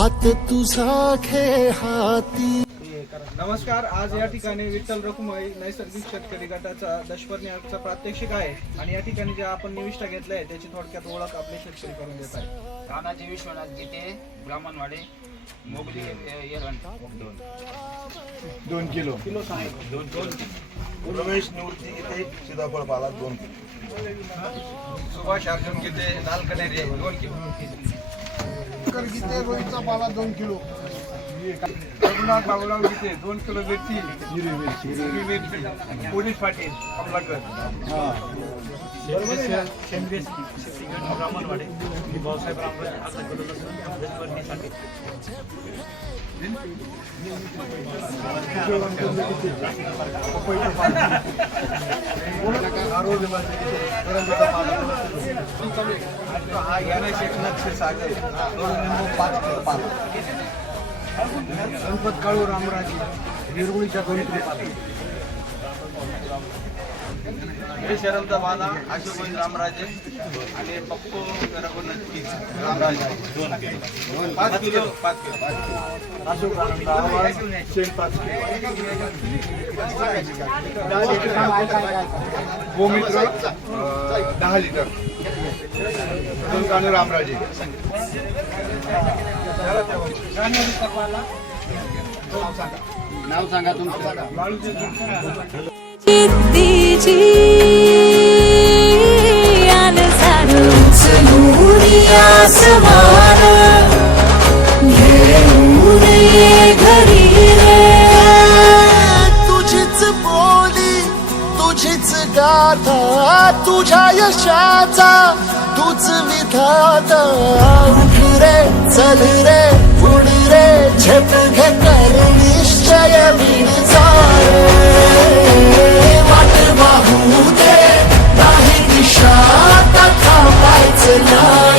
हात तुझा खे हाती. नमस्कार. आज या ठिकाणी विठ्ठल रखुमाई नैसर्गिक शेतकरी गटाचा दशपर्णीचा प्रात्यक्षिक आहे आणि या ठिकाणी जे आपण निविष्ठा घेतल्या आहे त्याची थोडक्यात ओळख आपले शेतकरी करून देत आहे. तानाजी विश्वनाथ गीते, ब्राह्मणवाडे, मोगली येरण 2 किलो. रमेश निवृत्ती गीते, सीताफळ पाला 2 किलो. सुभाष अर्जुन गीते, लाल कनेरी 2 किलो. गीते रोहितचा पाला 2 किलो. रघुनाथ बाबूराव गीते 2 किलो मिरची, हिरवी मिरची, पोलीस पाटील कमलाकर. ब्राह्मणवाडे भाऊसाहेब रामराज अर्धा किलो लसूण दशपर्णीसाठी. हा गणेश एकनाथ क्षीरसागर 5 किलो पाला. गणपत काळू रामराजे हिरवळीच्या 2 किलो पाला. हे शरमचा बाला अशोक रामराजे आणि पप्पू रघुनाथ रामराजे 2 किलो. 5 किलो. अशोक आवाज शेण 5 किलो. गोमित्र 10 लिटर. आणि रामराजे. नाव सांगा तुमचं. तुझीच बोली तुझीच गाथा तुझ्या यशाचा तूच विधाता. उठ रे चल रे उड रे झेप घे कर निश्चय विणचा. वाट वाहू दे नाही दिशा आता थांबायचं नाही.